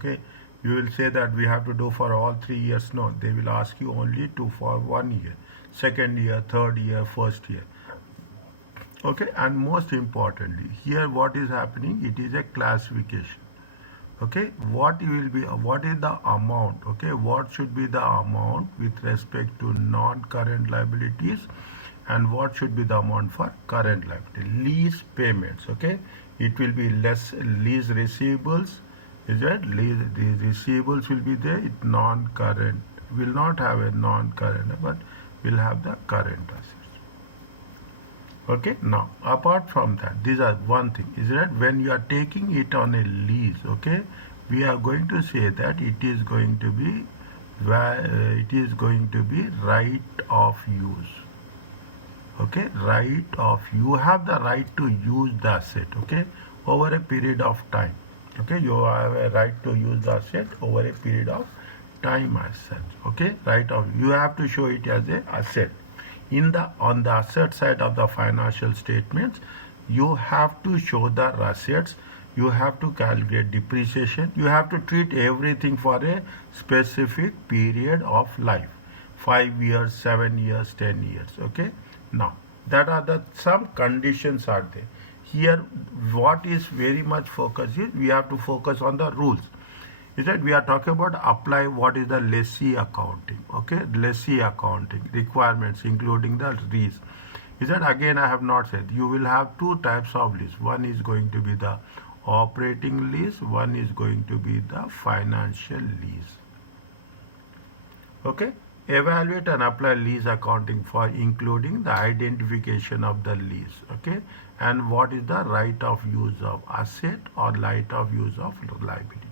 Okay, you will say that we have to do for all 3 years. No, they will ask you only to for 1 year, second year, third year, first year. Okay, and most importantly, here what is happening? It is a classification. Okay, what is the amount? Okay, what should be the amount with respect to non-current liabilities, and what should be the amount for current liability? Lease payments. Okay, it will be less lease receivables. Is that the receivables will be there? It non-current will not have a non-current, but will have the current assets. Okay, now apart from that, these are one thing, is that when you are taking it on a lease, okay, we are going to say that it is going to be right of use. Okay, right of, you have the right to use the asset, okay, over a period of time. Okay, you have a right to use the asset over a period of time as such. Okay, right of, you have to show it as a asset. On the asset side of the financial statements, you have to show the assets, you have to calculate depreciation, you have to treat everything for a specific period of life, 5 years, 7 years, 10 years. Okay, now that are the some conditions are there. Here what is very much focused is we have to focus on the rules. Is that we are talking about apply what is the lessee accounting. Okay, lessee accounting requirements including the lease. Is that again I have not said, you will have two types of lease. One is going to be the operating lease, one is going to be the financial lease. Okay, evaluate and apply lease accounting for including the identification of the lease. Okay, and what is the right of use of asset or right of use of liability.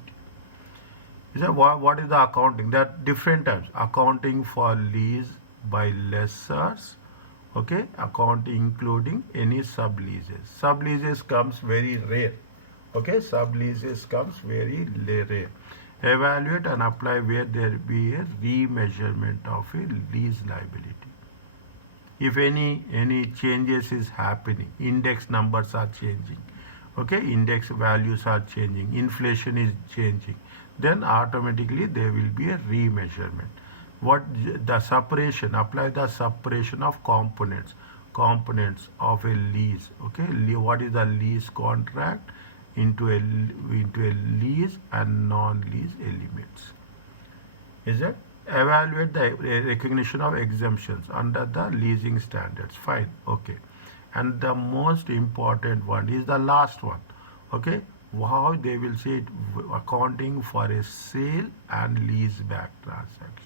What is the accounting? There are different types. Accounting for lease by lessors. Okay, accounting including any subleases. Subleases comes very rare. Okay, subleases comes very rare. Evaluate and apply where there be a remeasurement of a lease liability. If any changes is happening, index numbers are changing. Okay, index values are changing, inflation is changing, then automatically there will be a remeasurement. What the separation, apply the separation of components of a lease. Okay, what is the lease contract into a lease and non-lease elements. Is it? Evaluate the recognition of exemptions under the leasing standards. Fine. Okay, and the most important one is the last one. Okay, how they will say it, accounting for a sale and lease back transaction.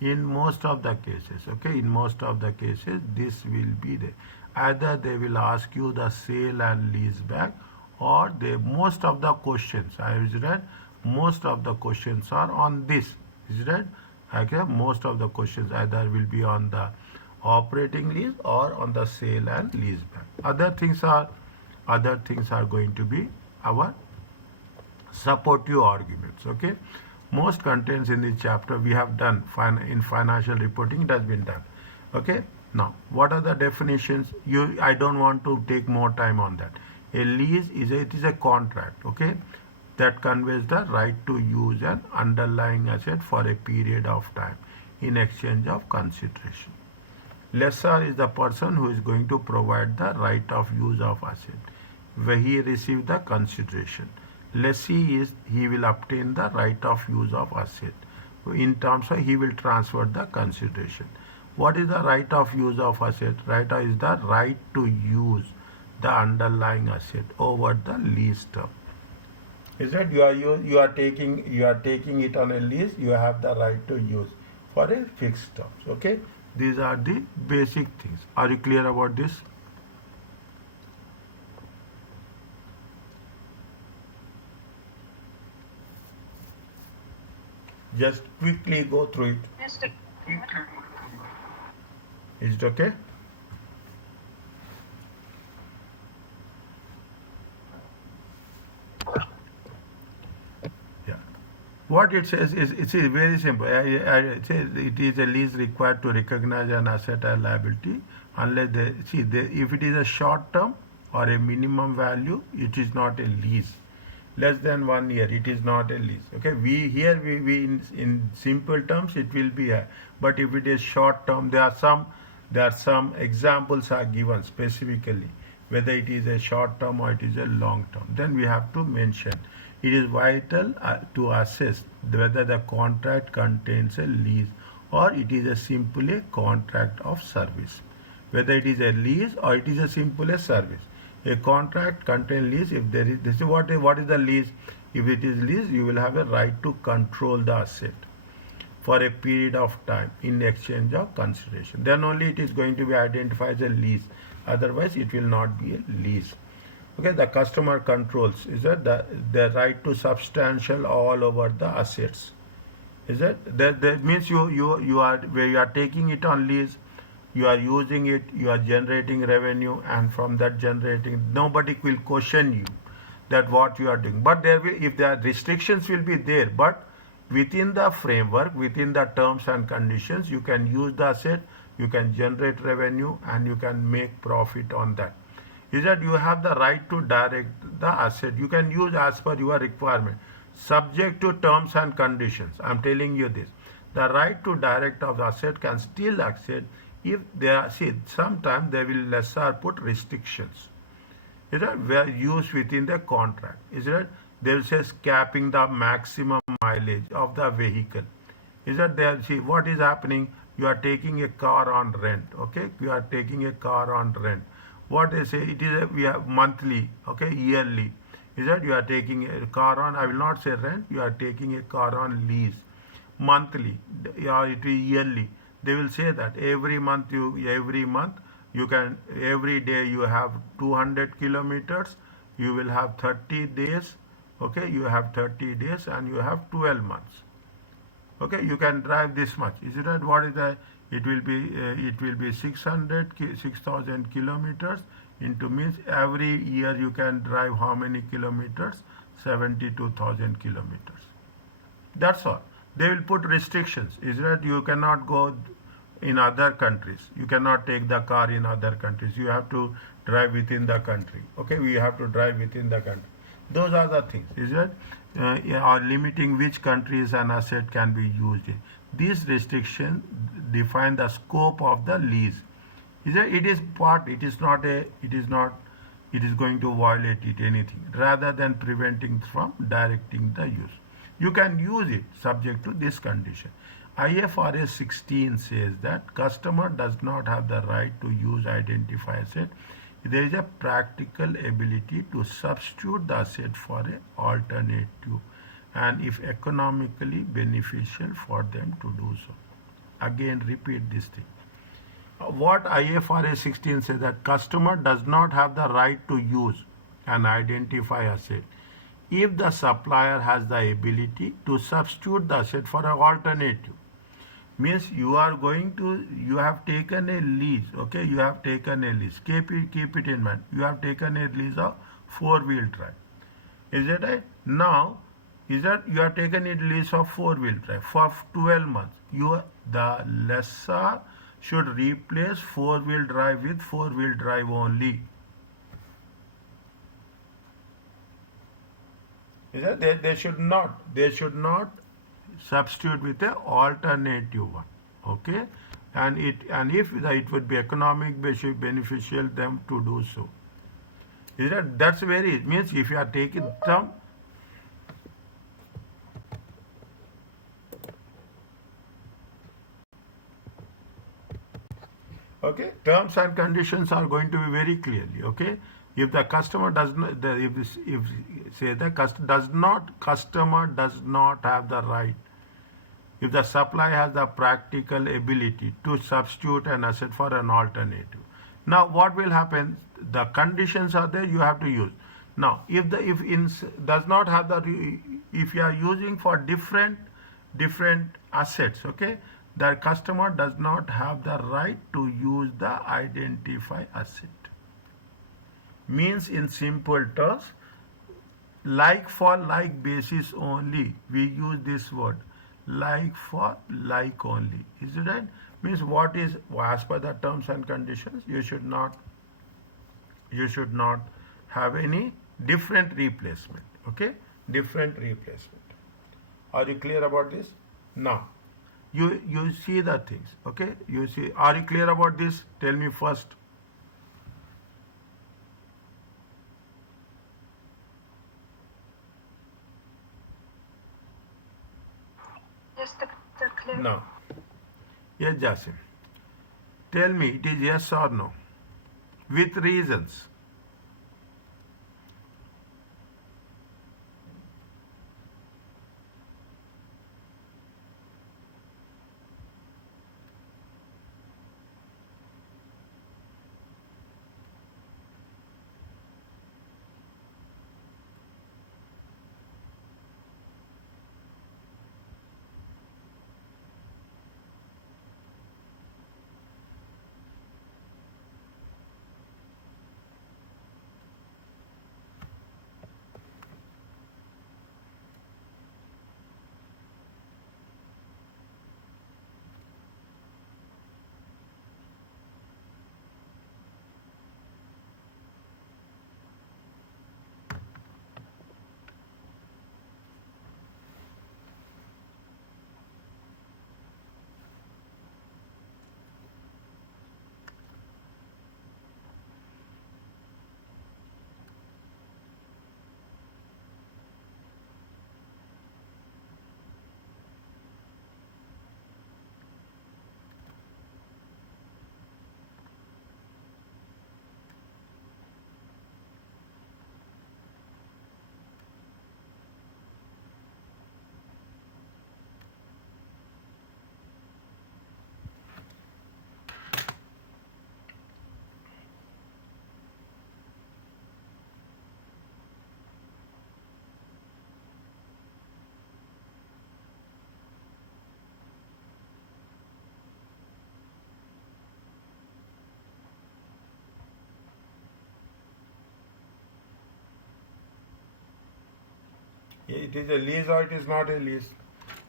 In most of the cases, okay, in most of the cases, this will be there. Either they will ask you the sale and lease back, or most of the questions, I have read, most of the questions are on this. Is that okay? Most of the questions either will be on the operating lease or on the sale and lease back. Other things are going to be our supportive arguments. Okay, most contents in this chapter we have done in financial reporting. It has been done. Okay, now what are the definitions? I don't want to take more time on that. A lease is a contract. Okay, that conveys the right to use an underlying asset for a period of time in exchange of consideration. Lessor is the person who is going to provide the right of use of asset, where he receives the consideration. Lessee is, he will obtain the right of use of asset. In terms of, he will transfer the consideration. What is the right of use of asset? Right is the right to use the underlying asset over the lease term. Is that you are taking it on a lease, you have the right to use for a fixed term. Okay, these are the basic things. Are you clear about this? Just quickly go through it. Yes, sir. Is it okay? Yeah. What it says is, it's very simple. It says it is a lease required to recognize an asset or liability unless if it is a short term or a minimum value, it is not a lease. less than 1 year, it is not a lease. Okay, we in simple terms it will be a, but if it is short term, there are some examples are given specifically whether it is a short term or it is a long term. Then we have to mention it is vital to assess whether the contract contains a lease or it is a simply a contract of service. Whether it is a lease or it is a simple a service. A contract contains lease if there is, this is what is the lease. If it is lease, you will have a right to control the asset for a period of time in exchange of consideration. Then only it is going to be identified as a lease. Otherwise, it will not be a lease. Okay, the customer controls is that the right to substantial all over the assets. Is that means you are where you are taking it on lease, you are using it, you are generating revenue, and from that generating, nobody will question you that what you are doing. But there will, if there are restrictions will be there, but within the framework, within the terms and conditions, you can use the asset, you can generate revenue, and you can make profit on that. Is that you have the right to direct the asset. You can use as per your requirement, subject to terms and conditions. I am telling you this. The right to direct of the asset can still accept if there are, see, sometimes they will lesser put restrictions. Is that were used within the contract? Is that they will say capping the maximum mileage of the vehicle? Is that there? See what is happening? You are taking a car on rent. Okay, you are taking a car on rent. What they say, it is we have monthly. Okay, yearly. Is that you are taking a car on? I will not say rent. You are taking a car on lease, monthly. Or it is yearly. They will say that every month you can, every day you have 200 kilometers, you will have 30 days. Okay, you have 30 days and you have 12 months. Okay, you can drive this much. Is it right? What is the, it will be 6,000 kilometers into, means every year you can drive how many kilometers? 72,000 kilometers. That's all. They will put restrictions. Is that you cannot go in other countries. You cannot take the car in other countries. You have to drive within the country. Okay, we have to drive within the country. Those are the things. Is that or limiting which countries an asset can be used in. These restrictions define the scope of the lease. Is that it is part. It is not a. It is not. It is going to violate it anything rather than preventing from directing the use. You can use it subject to this condition. IFRS 16 says that customer does not have the right to use identify asset. There is a practical ability to substitute the asset for an alternative and if economically beneficial for them to do so. Again, repeat this thing. What IFRS 16 says that customer does not have the right to use an identify asset if the supplier has the ability to substitute the asset for an alternative. Means you are going to, you have taken a lease. Okay, you have taken a lease. Keep it in mind. You have taken a lease of 4-wheel drive. Is it right? Now, is that you have taken a lease of 4-wheel drive for 12 months. The lessor should replace 4-wheel drive with 4-wheel drive only. Is that they should not substitute with an alternative one. Okay, and if it would be economic beneficial them to do so. Is that's very, it means if you are taking some. Okay, terms and conditions are going to be very clearly. Okay, if the customer does not, if say the customer does not have the right, if the supplier has the practical ability to substitute an asset for an alternative. Now what will happen? The conditions are there, you have to use. Now if does not have the, if you are using for different assets, okay, the customer does not have the right to use the identify asset. Means in simple terms, like for like basis only, we use this word, like for like only. Is it right? Means what is, as per the terms and conditions, you should not have any different replacement. Okay, different replacement. Are you clear about this? Now, you see the things. Okay, you see. Are you clear about this? Tell me first. Yes, Dr. Clear. Now, yes, Jasim. Tell me, it is yes or no, with reasons. It is a lease or it is not a lease.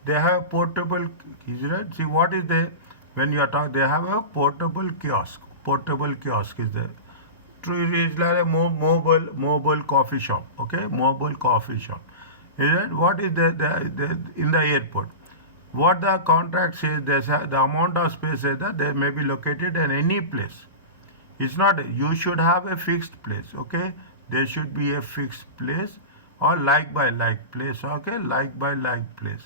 They have portable, is it? See what is there when you are talking? They have a portable kiosk. Portable kiosk is there. True, it is like a mobile coffee shop. Okay, mobile coffee shop. Is it? What is the in the airport? What the contract says, the amount of space is that they may be located in any place. It's not, you should have a fixed place, okay? There should be a fixed place or like by like place, okay? Like by like place,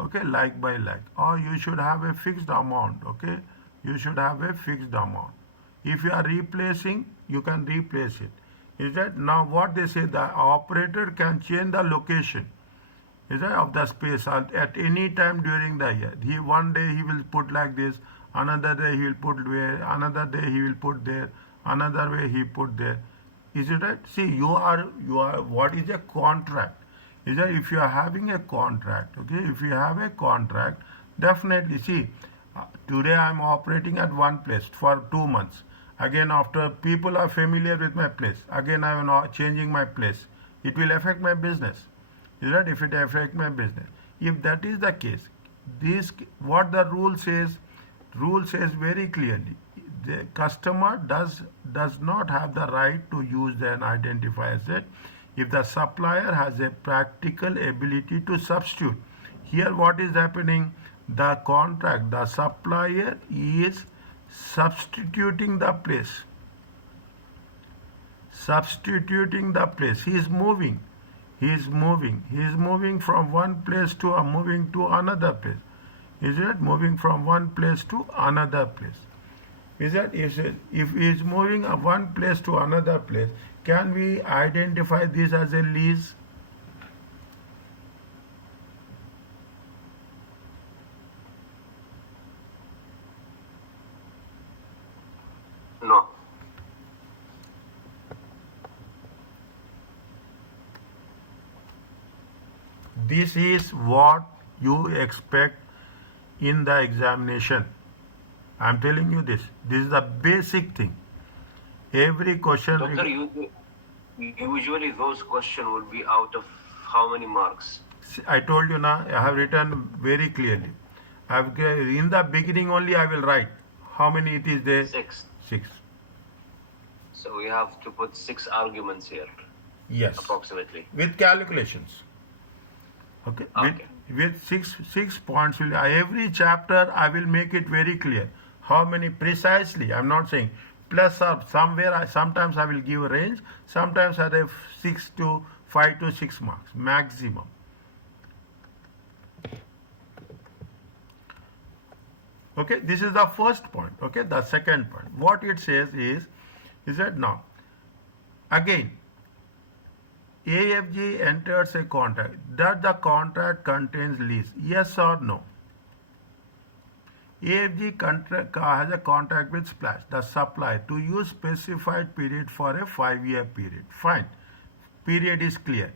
okay? Like by like. Or you should have a fixed amount, okay? You should have a fixed amount. If you are replacing, you can replace it. Is that now what they say? The operator can change the location, is that, of the space at any time during the year. He one day he will put like this, another day he will put where, another day he will put there, another way he put there. Is it right? See, you are what is a contract? Is that if you are having a contract, okay? If you have a contract, definitely see. Today I am operating at one place for 2 months. Again, after people are familiar with my place, again I am now changing my place. It will affect my business. Is that if it affect my business? If that is the case, this what the rule says. Rule says very clearly, the customer does not have the right to use an identifier set if the supplier has a practical ability to substitute. Here, what is happening? The contract, the supplier is substituting the place. Substituting the place. He is moving. He is moving. He is moving from one place to moving to another place. Is it moving from one place to another place? Is that if he is moving one place to another place, can we identify this as a lease? No. This is what you expect in the examination. I am telling you this. This is the basic thing. Every question. Doctor, usually those questions would be out of how many marks? I told you now. I have written very clearly. In the beginning only I will write how many it is there. 6. 6. So we have to put 6 arguments here. Yes. approximately? With calculations. Okay. Okay. With six points. Every chapter I will make it very clear. How many precisely? I'm not saying plus or somewhere. Sometimes I will give a range. Sometimes I have 5 to 6 marks maximum. Okay, this is the first point. Okay, the second point. What it says is that now, again, AFG enters a contract. Does the contract contains lease? Yes or no? AFG has a contract with Splash, the supplier, to use specified period for a 5-year period. Fine. Period is clear.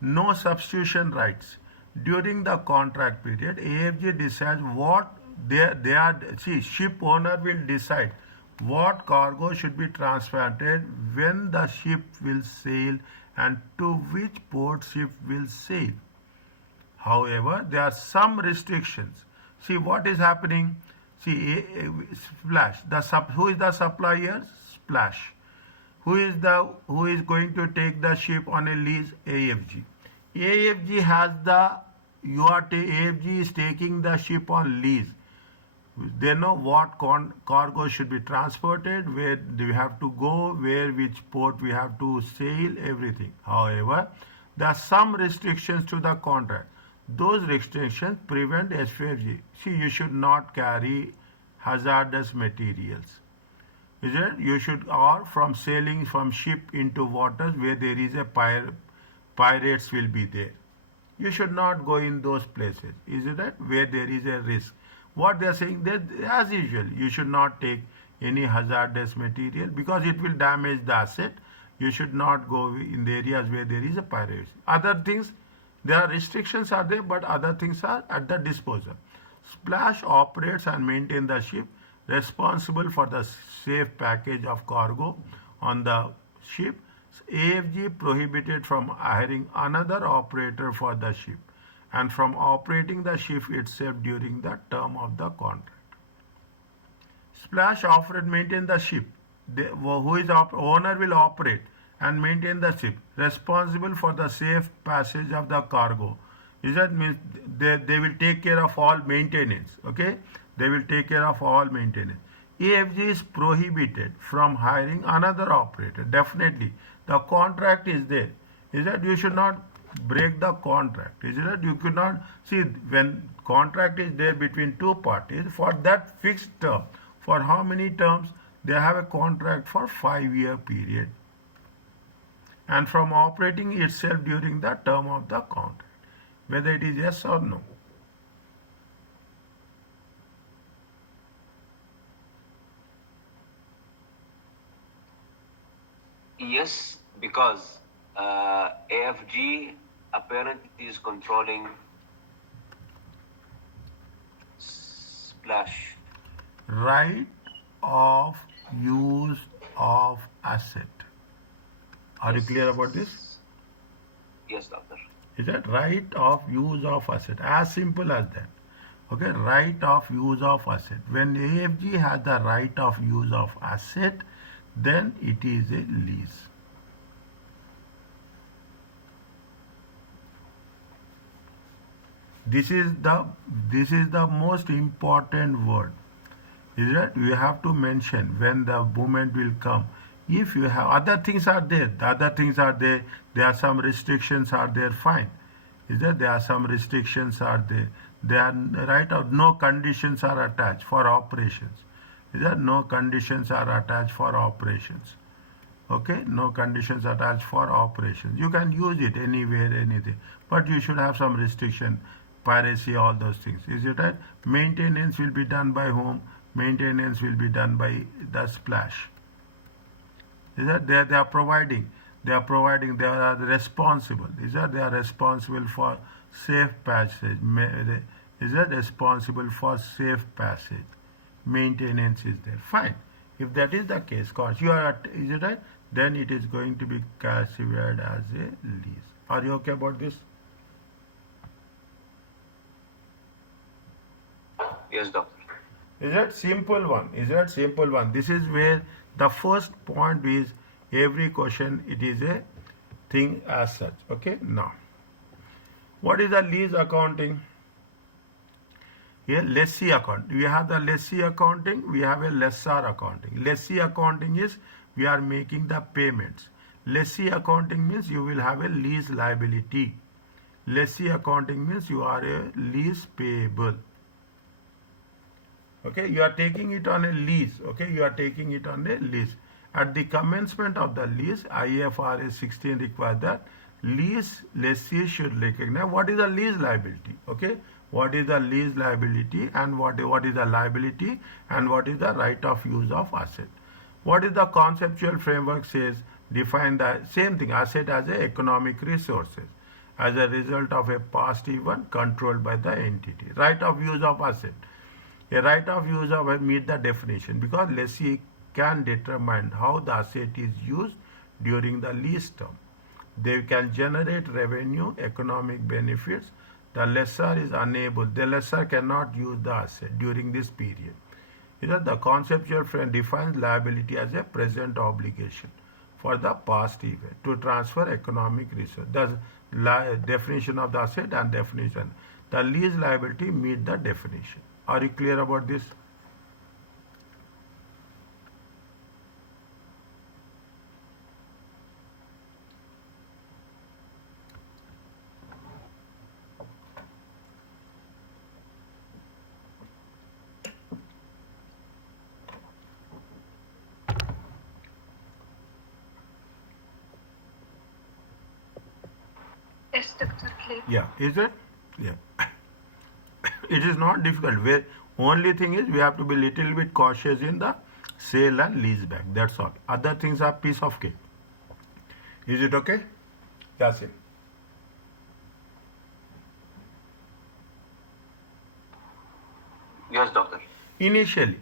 No substitution rights. During the contract period, AFG decides what ship owner will decide what cargo should be transported, when the ship will sail, and to which port ship will sail. However, there are some restrictions. See what is happening. See, Splash. Who is the supplier? Splash. Who is going to take the ship on a lease? AFG. AFG has AFG is taking the ship on lease. They know what cargo should be transported, where we have to go, which port we have to sail, everything. However, there are some restrictions to the contract. Those restrictions prevent SFG. See, you should not carry hazardous materials. Is it? You should, or from sailing from ship into waters where there is a pirates will be there. You should not go in those places. Is it right? Where there is a risk. What they are saying, that as usual, you should not take any hazardous material because it will damage the asset. You should not go in the areas where there is a piracy. Other things, there are restrictions are there, but other things are at the disposal. Splash operates and maintains the ship, responsible for the safe package of cargo on the ship. AFG prohibited from hiring another operator for the ship and from operating the ship itself during the term of the contract. Splash offered maintain the ship. Owner will operate and maintain the ship, responsible for the safe passage of the cargo. Is that means they will take care of all maintenance. Okay, they will take care of all maintenance. AFG is prohibited from hiring another operator. Definitely, the contract is there. Is that you should not break the contract. Is it? You could not see when contract is there between two parties for that fixed term. For how many terms? They have a contract for 5-year period, and from operating itself during the term of the contract, whether it is yes or no. Yes, because AFG apparently is controlling Splash. Right of use of asset. Are you clear about this? Yes, doctor. Is that right of use of asset? As simple as that. Okay, right of use of asset. When AFG has the right of use of asset, then it is a lease. This is the most important word. Is that you have to mention when the moment will come. If you have other things are there, the other things are there. There are some restrictions are there. Fine. Is that there are some restrictions are there. They are right of no conditions are attached for operations. Is that no conditions are attached for operations. Okay, no conditions attached for operations. You can use it anywhere, anything, but you should have some restriction, piracy, all those things. Is it right? Maintenance will be done by whom? Maintenance will be done by the Splash. Is that they are providing? They are responsible. Is that they are responsible for safe passage? Is that responsible for safe passage? Maintenance is there. Fine. If that is the case, cause you are, is it right? Then it is going to be classified as a lease. Are you okay about this? Yes, doctor. Is that simple one? Is that simple one? This is where the first point is every question. It is a thing as such. Okay, now what is the lease accounting? Here, lessee account. We have the lessee accounting, we have a lessor accounting. Lessee accounting is we are making the payments. Lessee accounting means you will have a lease liability. Lessee accounting means you are a lease payable. Okay, you are taking it on a lease. Okay, you are taking it on a lease. At the commencement of the lease, IFRS 16 requires that lessee should recognize what is the lease liability. Okay, what is the lease liability and what is the liability and what is the right of use of asset. What is the conceptual framework says? Define the same thing, asset as a economic resources as a result of a past event controlled by the entity. Right of use of asset. A right of use of meet the definition because lessee can determine how the asset is used during the lease term. They can generate revenue, economic benefits. The lessor is unable, the lessor cannot use the asset during this period. The conceptual frame defines liability as a present obligation for the past event to transfer economic resource. The definition of the asset and definition. The lease liability meet the definition. Are you clear about this? Yes, Dr. Clear. Yeah, is it? Yeah. It is not difficult. Where only thing is we have to be little bit cautious in the sale and lease back. That's all. Other things are piece of cake. Is it okay? That's it. Yes, doctor. Initially,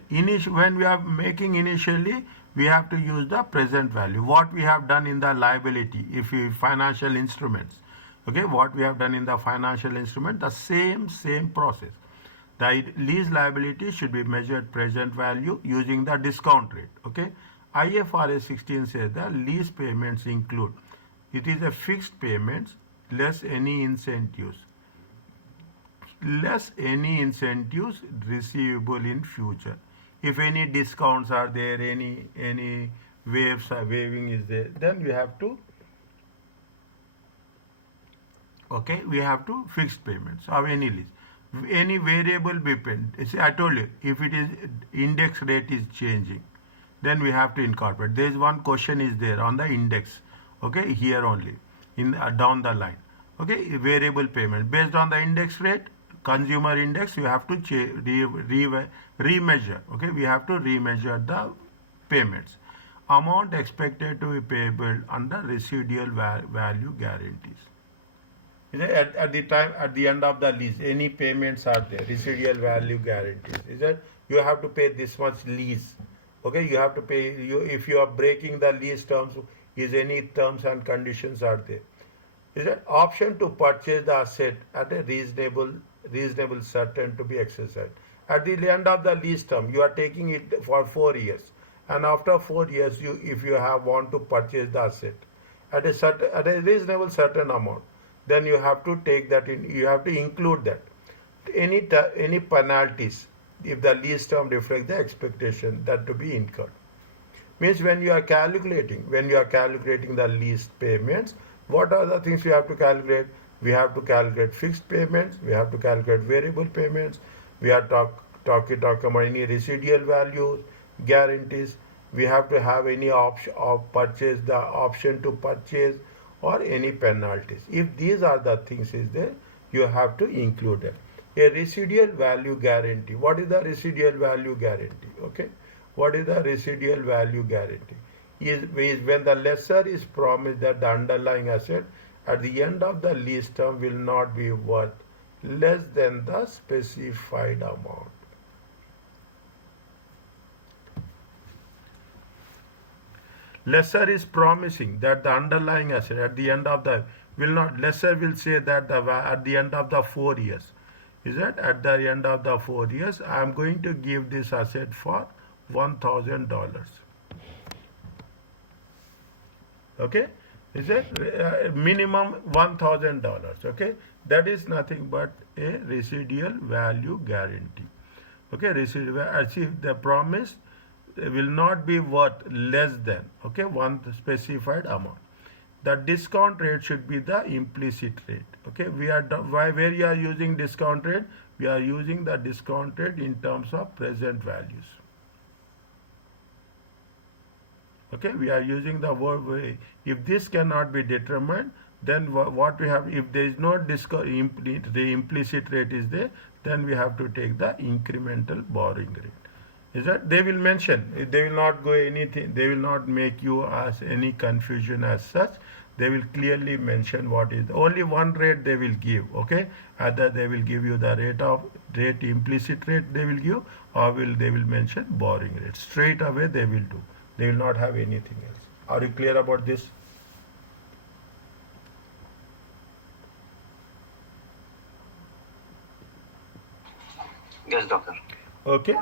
when we are making initially, we have to use the present value. What we have done in the liability, if you financial instruments, okay, what we have done in the financial instrument, the same process. The lease liability should be measured present value using the discount rate. Okay, IFRS 16 says the lease payments include. It is a fixed payments less any incentives. Less any incentives receivable in future. If any discounts are there, any waiving is there, then we have to. Okay, we have to fixed payments of any lease. Any variable be paid. See, I told you, if it is index rate is changing, then we have to incorporate. There is one question is there on the index. Okay, here only in down the line. Okay, variable payment based on the index rate, consumer index. You have to remeasure. Okay, we have to remeasure the payments. Amount expected to be payable under residual value guarantees. At the end of the lease, any payments are there, residual value guarantees. Is that you have to pay this much lease. Okay, you have to pay. If you are breaking the lease terms, is any terms and conditions are there? Is that option to purchase the asset at a reasonable certain to be exercised. At the end of the lease term, you are taking it for 4 years, and after 4 years, if you want to purchase the asset at a reasonable certain amount, then you have to take that in. You have to include that. Any penalties if the lease term reflects the expectation that to be incurred. Means when you are calculating the lease payments, what are the things we have to calculate? We have to calculate fixed payments. We have to calculate variable payments. We are talking about any residual values, guarantees. We have to have any option of purchase, the option to purchase, or any penalties. If these are the things is there, you have to include it. A residual value guarantee. What is the residual value guarantee? Okay. What is the residual value guarantee? Is when the lessor is promised that the underlying asset at the end of the lease term will not be worth less than the specified amount. Lessor is promising that the underlying asset at the end of the lessor will say that at the end of the 4 years, is that at the end of the 4 years, I am going to give this asset for $1,000. Okay, Is it minimum $1,000? Okay, that is nothing but a residual value guarantee. Okay, residual achieve the promise will not be worth less than, okay, one specified amount. The discount rate should be the implicit rate. Okay, why where you are using discount rate? We are using the discount rate in terms of present values. Okay, we are using the word way. If this cannot be determined, then what we have, if there is no discount, the implicit rate is there, then we have to take the incremental borrowing rate. Is that they will mention, they will not go anything, they will not make you as any confusion as such. They will clearly mention what is only one rate they will give. Okay, either they will give you the rate implicit rate they will give, or they will mention borrowing rate straight away. They will do. They will not have anything else. Are you clear about this? Yes, doctor. Okay.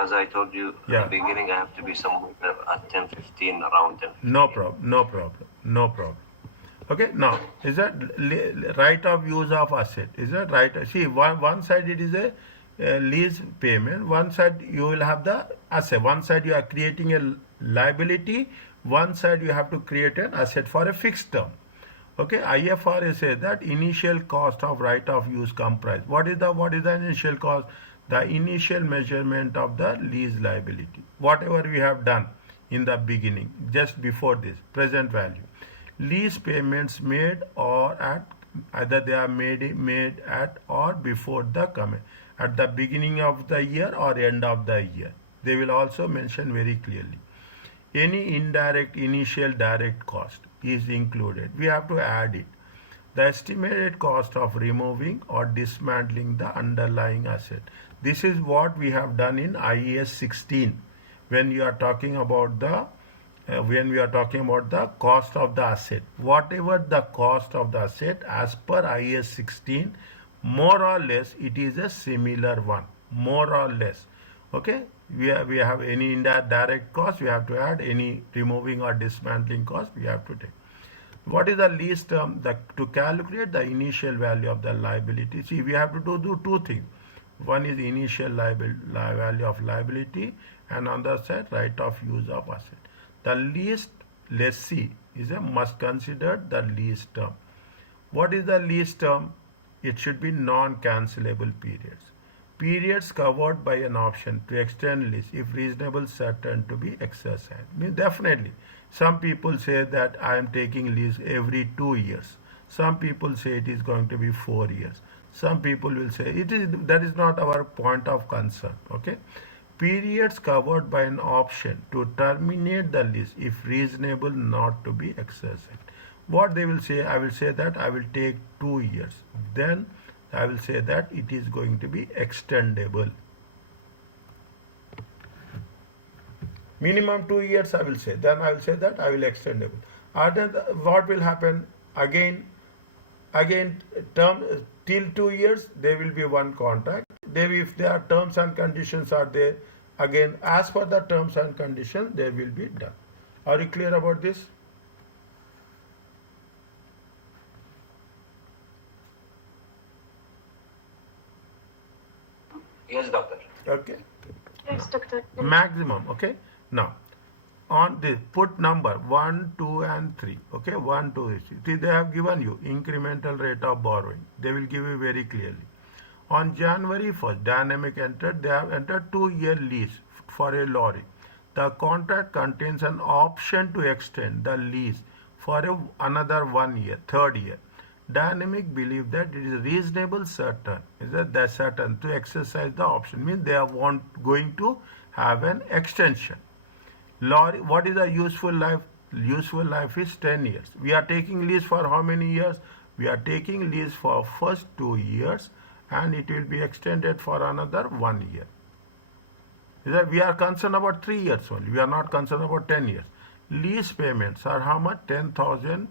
As I told you Yeah. at the beginning, I have to be somewhere at 10:15, around 10. No problem. No problem. No problem. Okay. Now, is that right of use of asset? Is that right? See, one side it is a lease payment. One side you will have the asset. One side you are creating a liability. One side you have to create an asset for a fixed term. Okay, IFRS says that initial cost of right of use comprise. What is the initial cost? The initial measurement of the lease liability. Whatever we have done in the beginning, just before this, present value. Lease payments made or at either they are made at or before the comment at the beginning of the year or end of the year. They will also mention very clearly. Any indirect initial direct cost is included. We have to add it. The estimated cost of removing or dismantling the underlying asset. This is what we have done in IAS 16 when you are talking about the when we are talking about the cost of the asset. Whatever the cost of the asset as per IAS 16, more or less it is a similar one. More or less. Okay, we have any indirect cost, we have to add. Any removing or dismantling cost, we have to take. What is the lease term? To calculate the initial value of the liability, see, we have to do two things. One is initial value of liability, and on the other side, right of use of asset. The lease lessee is a must consider the lease term. What is the lease term? It should be non-cancelable periods. Periods covered by an option to extend lease if reasonable certain to be exercised. Means definitely. Some people say that I am taking lease every 2 years. Some people say it is going to be 4 years. Some people will say that is not our point of concern. Okay. Periods covered by an option to terminate the lease if reasonable not to be exercised. What they will say, I will say that I will take 2 years. Then I will say that it is going to be extendable. Minimum 2 years I will say. Then I will say that I will extendable. What will happen? Again term till 2 years there will be one contract. If there are terms and conditions are there, again as per the terms and conditions they will be done. Are you clear about this? Yes, doctor. Okay. Yes, doctor. Maximum. Okay. Now on this put number 1, 2 and 3. Okay, 1, 2, 3. They have given you incremental rate of borrowing. They will give you very clearly. On January 1st, Dynamic entered, they have entered 2-year lease for a lorry. The contract contains an option to extend the lease for another 1 year, third year. Dynamic believe that it is reasonable certain, certain to exercise the option. Means they are going to have an extension. Lorry, what is the useful life? Useful life is 10 years. We are taking lease for how many years? We are taking lease for first 2 years, and it will be extended for another 1 year. We are concerned about 3 years only. We are not concerned about 10 years. Lease payments are how much? 10,000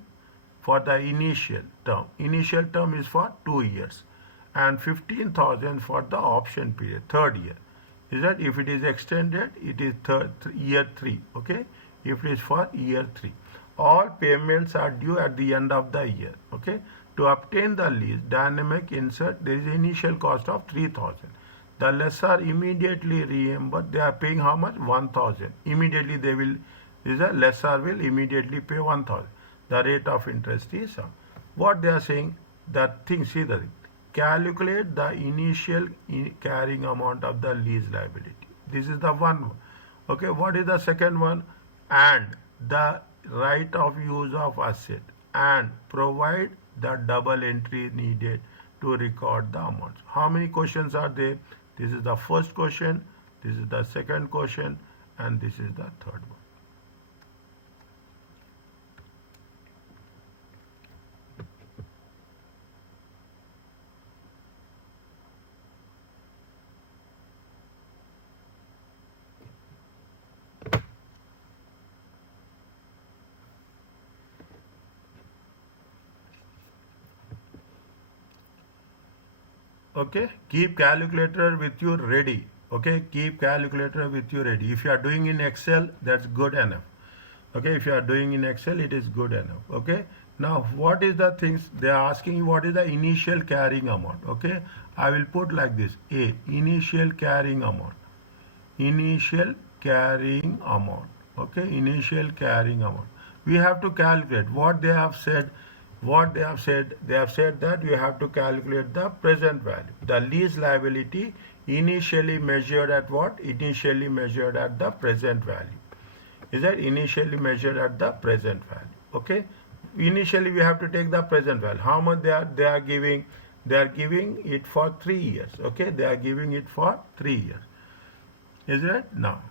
for the initial term. Initial term is for 2 years. and 15,000 for the option period, third year. Is that if it is extended, it is year 3, okay? If it is for year 3. All payments are due at the end of the year, okay? To obtain the lease, dynamic insert, there is initial cost of 3,000. The lessor immediately reimburse, they are paying how much? 1,000. Immediately they will, the lessor will immediately pay 1,000. The rate of interest is what they are saying, that thing, see the thing. Calculate the initial carrying amount of the lease liability. This is the one. Okay, what is the second one? And the right of use of asset, and provide the double entry needed to record the amounts. How many questions are there? This is the first question, this is the second question, and this is the third one. Okay, keep calculator with you ready. Okay, keep calculator with you ready. If you are doing in Excel, that's good enough. Okay, if you are doing in Excel, it is good enough. Okay, now what is the things they are asking you? What is the initial carrying amount? Okay, I will put like this: A, initial carrying amount. Initial carrying amount. Okay, initial carrying amount. We have to calculate what they have said. They have said that you have to calculate the present value. The lease liability initially measured at what? Initially measured at the present value. Is that initially measured at the present value? Okay. Initially we have to take the present value. How much they are giving? They are giving it for 3 years. Okay. They are giving it for 3 years. Is it? Now,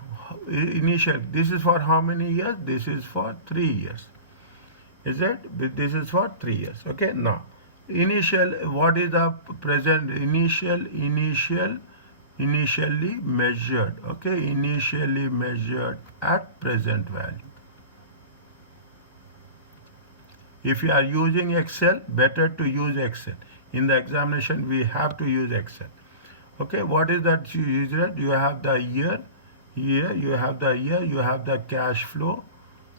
initial. This is for how many years? This is for 3 years. Is it? This is for 3 years. Okay. Now, initial. What is the present? Initially measured. Okay. Initially measured at present value. If you are using Excel, better to use Excel. In the examination, we have to use Excel. Okay. What is that you use it? You have the year. Here you have the year. You have the cash flow.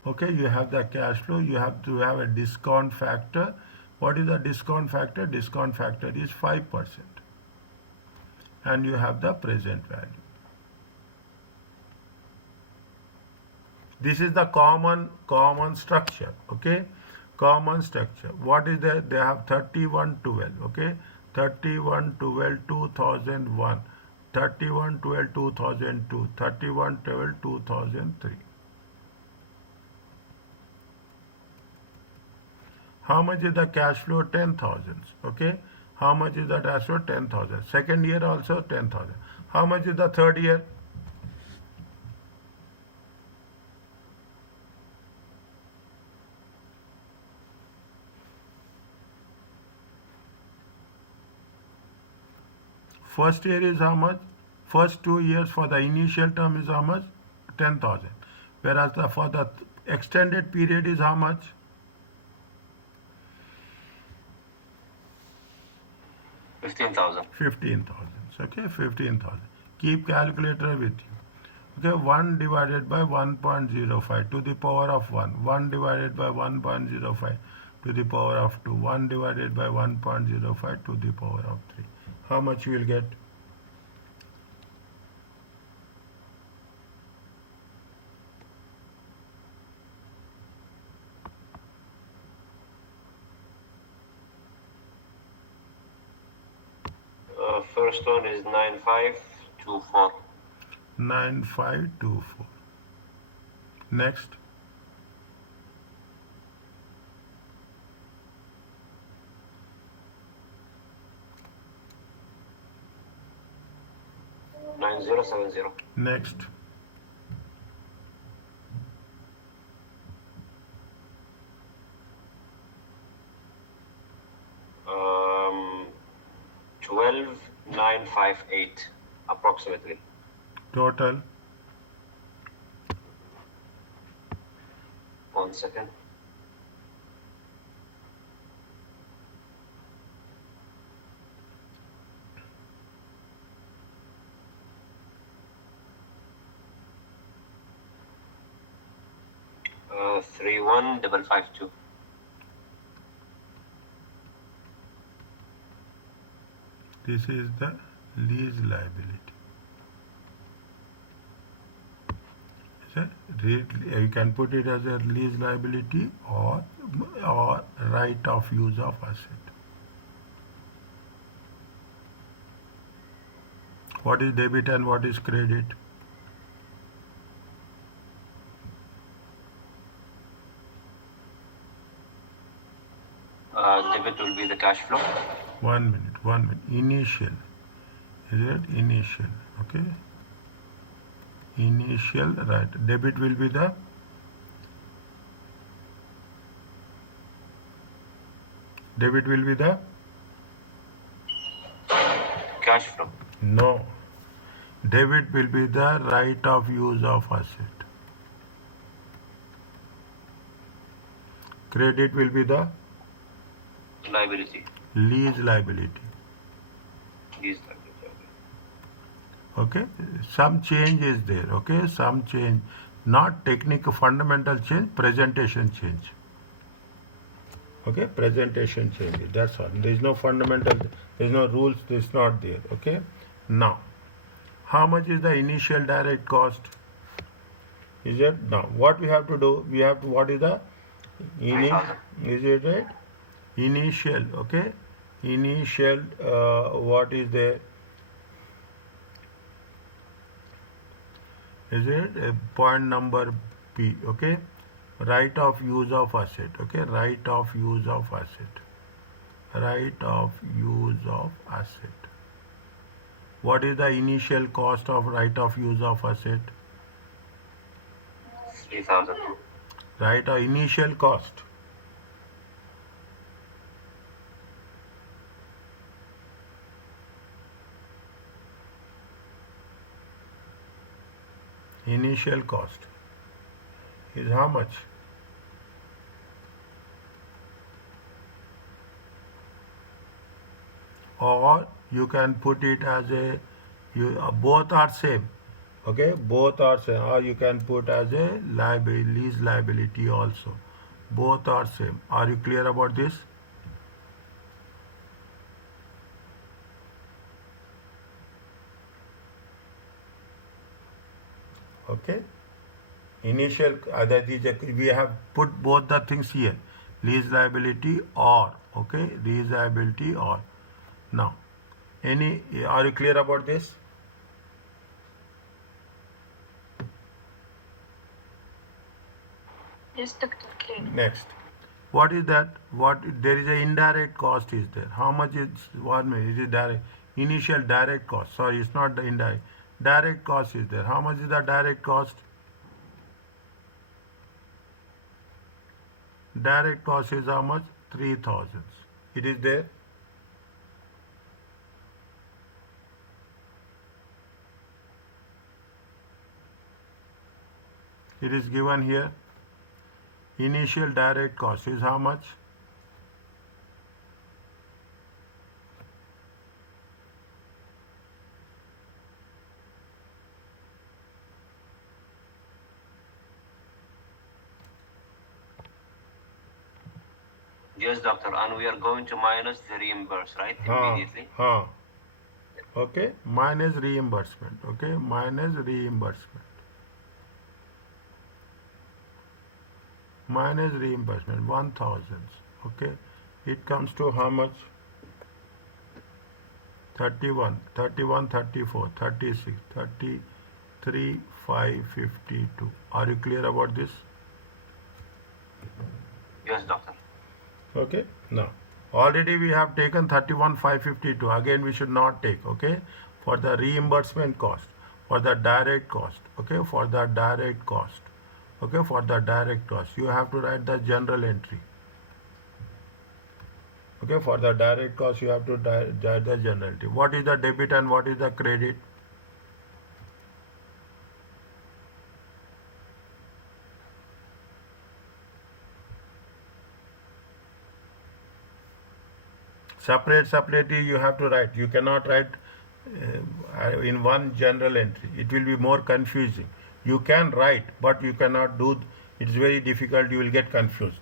Okay, you have the cash flow. You have to have a discount factor. What is the discount factor? Discount factor is 5%. And you have the present value. This is the common structure. Okay, common structure. What is there? They have 3112. Okay, 3112 2001, 3112 2002, 3112 2003. How much is the cash flow? 10,000. Okay. How much is the cash flow? 10,000. Second year also 10,000. How much is the third year? First year is how much? First 2 years for the initial term is how much? 10,000. Whereas for the extended period is how much? 15,000. 15,000. Okay, 15,000. Keep calculator with you. Okay, 1 divided by 1.05 to the power of 1. 1 divided by 1.05 to the power of 2. 1 divided by 1.05 to the power of 3. How much you will get? First one is 9524. 9524. Next. $9070. Next. 12958 approximately. Total. 1 second. 31552. This is the lease liability. You can put it as a lease liability or right of use of asset. What is debit and what is credit? Debit will be the cash flow. 1 minute, 1 minute. Initial. Is it initial? Okay. Initial, right. Debit will be the Cash flow. no. Debit will be the right of use of asset. Credit will be the Liability. lease liability. Lease liability. Okay, some change is there. Okay, some change, not technical fundamental change, presentation change. Okay, presentation change, that's all. There is no fundamental, there is no rules, this is not there. Okay, now how much is the initial direct cost? Is it now what we have to do? We have to, what is the is it right? Initial, okay, initial, what is there? Is it point number P? Okay, right of use of asset. Okay, right of use of asset. Right of use of asset. What is the initial cost of right of use of asset? 3,000. Right, initial cost. Initial cost is how much? Or you can put it as a, both are same. Okay, both are same. Or you can put as a lease liability also. Both are same. Are you clear about this? Okay, initial, we have put both the things here, lease liability or, okay, lease liability or. Now, are you clear about this? Yes, Doctor, clear. Next, what is that? What there is a indirect cost is there? How much is 1 minute? It is direct. Initial direct cost. Sorry, it's not the indirect. Direct cost is there. How much is the direct cost? Direct cost is how much? 3,000. It is there. It is given here. Initial direct cost is how much? Yes, doctor, and we are going to minus the reimburse, right? Immediately. Okay, minus reimbursement. Okay, minus reimbursement. Minus reimbursement, 1,000. Okay, it comes to how much? 31, 34, 36, 33, 552. Are you clear about this? Yes, doctor. Okay, now already we have taken 31,552. Again, we should not take. Okay, for the reimbursement cost, for the direct cost. Okay, for the direct cost. Okay, for the direct cost, you have to write the general entry. Okay, for the direct cost, you have to write the general entry. What is the debit and what is the credit? Separately you have to write. You cannot write in one general entry. It will be more confusing. You can write, but you cannot do. It's very difficult. You will get confused.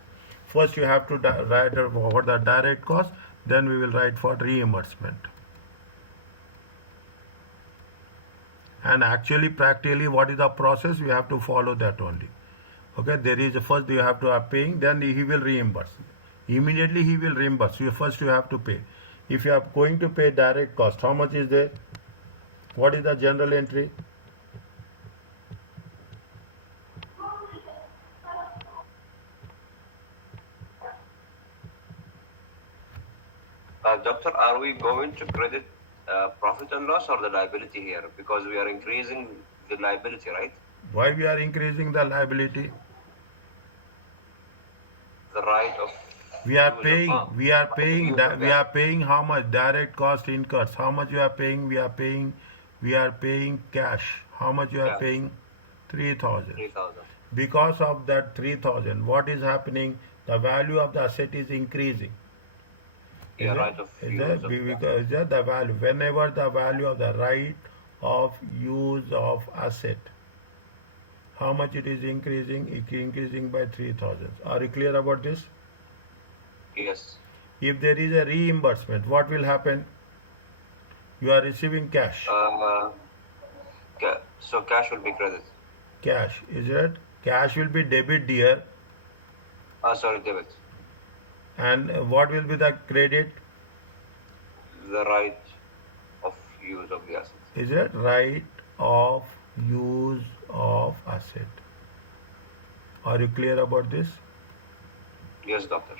First, you have to write for the direct cost. Then we will write for reimbursement. And actually, practically, what is the process? We have to follow that only. Okay, there is first you have to have paying, then he will reimburse. Immediately he will reimburse. First you have to pay. If you are going to pay direct cost, how much is there? What is the general entry? Doctor, are we going to credit profit and loss or the liability here? Because we are increasing the liability, right? Why we are increasing the liability? The right of We are use of paying. farm. We are paying. Use of We are paying how much? Direct cost incurs. How much you are paying? We are paying. We are paying cash. How much you are Cash. paying? 3,000. 3,000. Because of that 3,000, what is happening? The value of the asset is increasing. Yeah, Is right of it? use of Because is that the value? Whenever the value of the right of use of asset, how much it is increasing? It is increasing by 3,000. Are you clear about this? Yes. If there is a reimbursement, what will happen? You are receiving cash. So cash will be credit. Cash, is it? Cash will be debit here. Sorry, debit. And what will be the credit? The right of use of the asset. Is it right of use of asset? Are you clear about this? Yes, doctor.